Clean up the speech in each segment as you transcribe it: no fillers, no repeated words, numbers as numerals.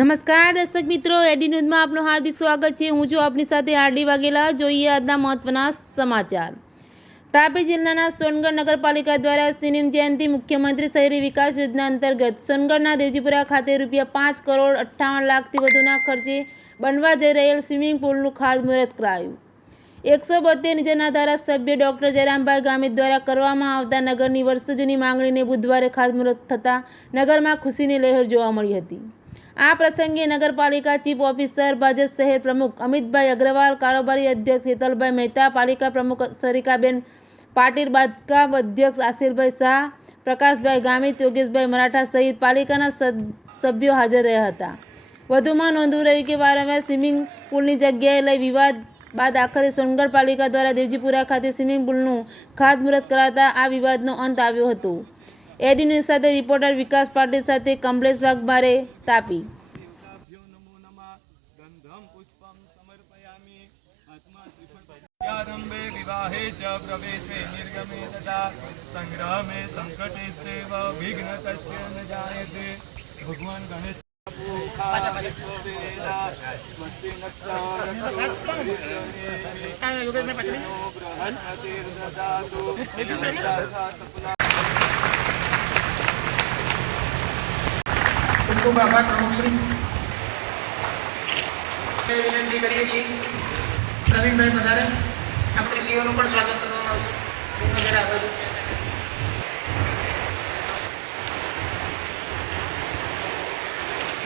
નમસ્કાર દર્શક મિત્રો, એડી ન્યૂઝમાં આપનું હાર્દિક સ્વાગત છે। હું છું આપની સાથે આરડી વાઘેલા। જોઈએ આજના મહત્વના સમાચાર। તાપી જિલ્લાના સોનગઢ નગરપાલિકા દ્વારા સ્નેહમ જયંતિ મુખ્યમંત્રી શહેરી વિકાસ યોજના અંતર્ગત સોનગઢના દેવજીપુરા ખાતે ₹5,58,00,000થી વધુના ખર્ચે બનવા જઈ રહેલ સ્વિમિંગ પુલનું ખાતમુહૂર્ત કરાયું। 172 નીચેના ધારાસભ્ય ડોક્ટર જયરામભાઈ ગામિત દ્વારા કરવામાં આવતા નગરની વર્ષો જૂની માંગણીને બુધવારે ખાતમુહૂર્ત થતાં નગરમાં ખુશીની લહેર જોવા મળી હતી। આ પ્રસંગે નગરપાલિકા ચીફ ઓફિસર ભાજપ શહેર પ્રમુખ અમિતભાઈ અગ્રવાલ, કારોબારી અધ્યક્ષ હેતલભાઈ મહેતા, પાલિકા પ્રમુખ સરિકાબેન પાટીલ, બાંધકામ અધ્યક્ષ આશિરભાઈ શાહ, પ્રકાશભાઈ ગામિત, યોગેશભાઈ મરાઠા સહિત પાલિકાના સભ્યો હાજર રહ્યા હતા। વધુમાં નોંધવું રહ્યું કે વારંવાર સ્વિમિંગ પુલની જગ્યાએ લઈ વિવાદ બાદ આખરે સોનગઢ પાલિકા દ્વારા દેવજીપુરા ખાતે સ્વિમિંગ પુલનું ખાતમુહૂર્ત કરાતા આ વિવાદનો અંત આવ્યો હતો। એડી ન્યૂઝ સાથે રિપોર્ટર વિકાસ પાટીલ સાથે કમલેશ વાઘમારે, તાપી। विवाहे च प्रवेशे निर्गमे तथा संग्रामे संकटे सेव विघ्न तस्य न जायते। भगवान गणेश ખૂબ આભાર પ્રમુખશ્રી વિનંતી કરીએ છીએ પ્રવીણભાઈ પધારે આપણી સીઓનું પણ સ્વાગત કરવામાં આવશે।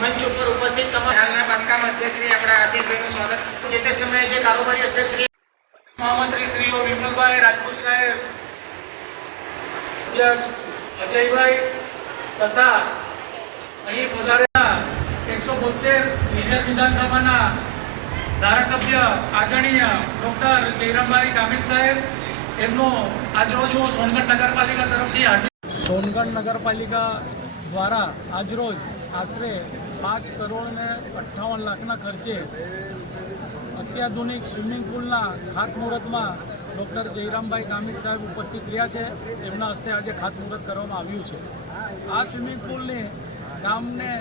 મંચ ઉપર ઉપસ્થિત તમામ હાલના બાંધકામ અધ્યક્ષશ્રી આપણા આશીષભાઈનું સ્વાગત। જે તે સમયે જે કારોબારી અધ્યક્ષશ્રી મહામંત્રી શ્રીઓ વિમલભાઈ રાજપૂત સાહેબ, અધ્યક્ષ અજયભાઈ તથા અહીં પધારેલા 172 વિજય વિધાનસભાના ધારાસભ્ય આદરણીય ડૉક્ટર જયરામભાઈ ગામિત સાહેબ, એમનો આજરોજ હું સોનગઢ નગરપાલિકા તરફથી સોનગઢ નગરપાલિકા દ્વારા આજરોજ આશરે 5,58,00,000ના ખર્ચે અત્યાધુનિક સ્વિમિંગ પુલના ખાતમુહૂર્તમાં ડૉક્ટર જયરામભાઈ ગામિત સાહેબ ઉપસ્થિત રહ્યા છે। એમના હસ્તે આજે ખાતમુહૂર્ત કરવામાં આવ્યું છે। આ સ્વિમિંગ પુલને ગામને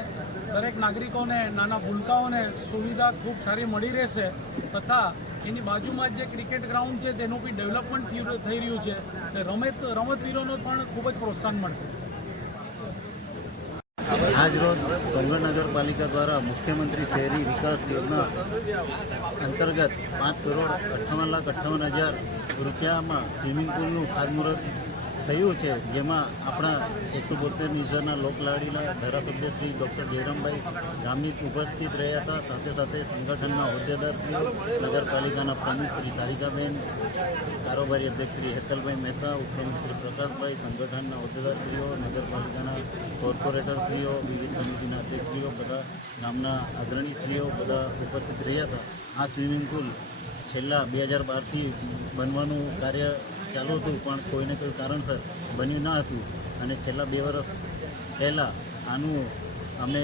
દરેક નાગરિકોને, નાના ભૂલકાઓને સુવિધા ખૂબ સારી મળી રહેશે તથા એની બાજુમાં જે ક્રિકેટ ગ્રાઉન્ડ છે તેનું બી ડેવલપમેન્ટ થઈ રહ્યું છે। રમતવીરોનો પણ ખૂબ જ પ્રોત્સાહન મળશે। આજરોજ સોનગઢ નગરપાલિકા દ્વારા મુખ્યમંત્રી શહેરી વિકાસ યોજના અંતર્ગત ₹5,58,58,000 સ્વિમિંગ પુલનું ખાતમુહૂર્ત થયું છે, જેમાં આપણા 172 નીચેના લોકલાડીના ધારાસભ્ય શ્રી ડૉક્ટર જયરામભાઈ ગામિત ઉપસ્થિત રહ્યા હતા। સાથે સાથે સંગઠનના હોદ્દેદારશ્રીઓ, નગરપાલિકાના પ્રમુખ શ્રી સારિકાબેન, કારોબારી અધ્યક્ષ શ્રી હેતલભાઈ મહેતા, ઉપપ્રમુખ શ્રી પ્રકાશભાઈ, સંગઠનના હોદ્દેદારશ્રીઓ, નગરપાલિકાના કોર્પોરેટરશ્રીઓ, વિવિધ સમિતિના અધ્યક્ષશ્રીઓ, બધા ગામના અગ્રણીશ્રીઓ બધા ઉપસ્થિત રહ્યા હતા। આ સ્વિમિંગ પુલ છેલ્લા 2012થી બનવાનું કાર્ય ચાલુ હતું, પણ કોઈને કોઈ કારણસર બન્યું ન હતું અને છેલ્લા 2 વર્ષ પહેલાં આનું અમે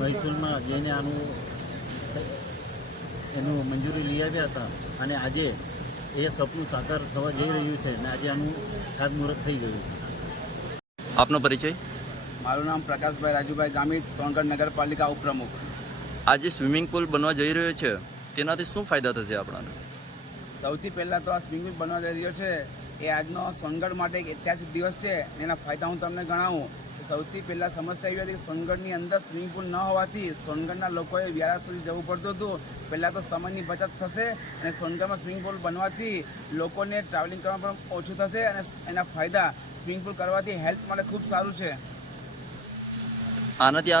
મહેસૂલમાં જઈને એનું મંજૂરી લઈ આવ્યા હતા અને આજે એ સપનું સાકાર થવા જઈ રહ્યું છે અને આજે આનું ખાતમુહૂર્ત થઈ ગયું છે। આપનો પરિચય? મારું નામ પ્રકાશભાઈ રાજુભાઈ ગામિત, સોનગઢ નગરપાલિકા ઉપપ્રમુખ। આજે સ્વિમિંગ પુલ બનવા જઈ રહ્યો છે, તેનાથી શું ફાયદા થશે આપણાને? સૌથી પહેલાં તો આ સ્વિમિંગ પુલ બનવા જઈ રહ્યો છે એ આજનો સોનગઢ માટે એક ઐતિહાસિક દિવસ છે। એના ફાયદા હું તમને ગણાવું। સૌથી પહેલાં સમસ્યા એવી હતી કે સોનગઢની અંદર સ્વિમિંગ પુલ ન હોવાથી સોનગઢના લોકોએ વ્યારા સુધી જવું પડતું હતું। પહેલાં તો સમયની બચત થશે અને સોનગઢમાં સ્વિમિંગ પુલ બનવાથી લોકોને ટ્રાવેલિંગ કરવામાં પણ ઓછું થશે અને એના ફાયદા સ્વિમિંગ પુલ કરવાથી હેલ્થ માટે ખૂબ સારું છે। આનાથી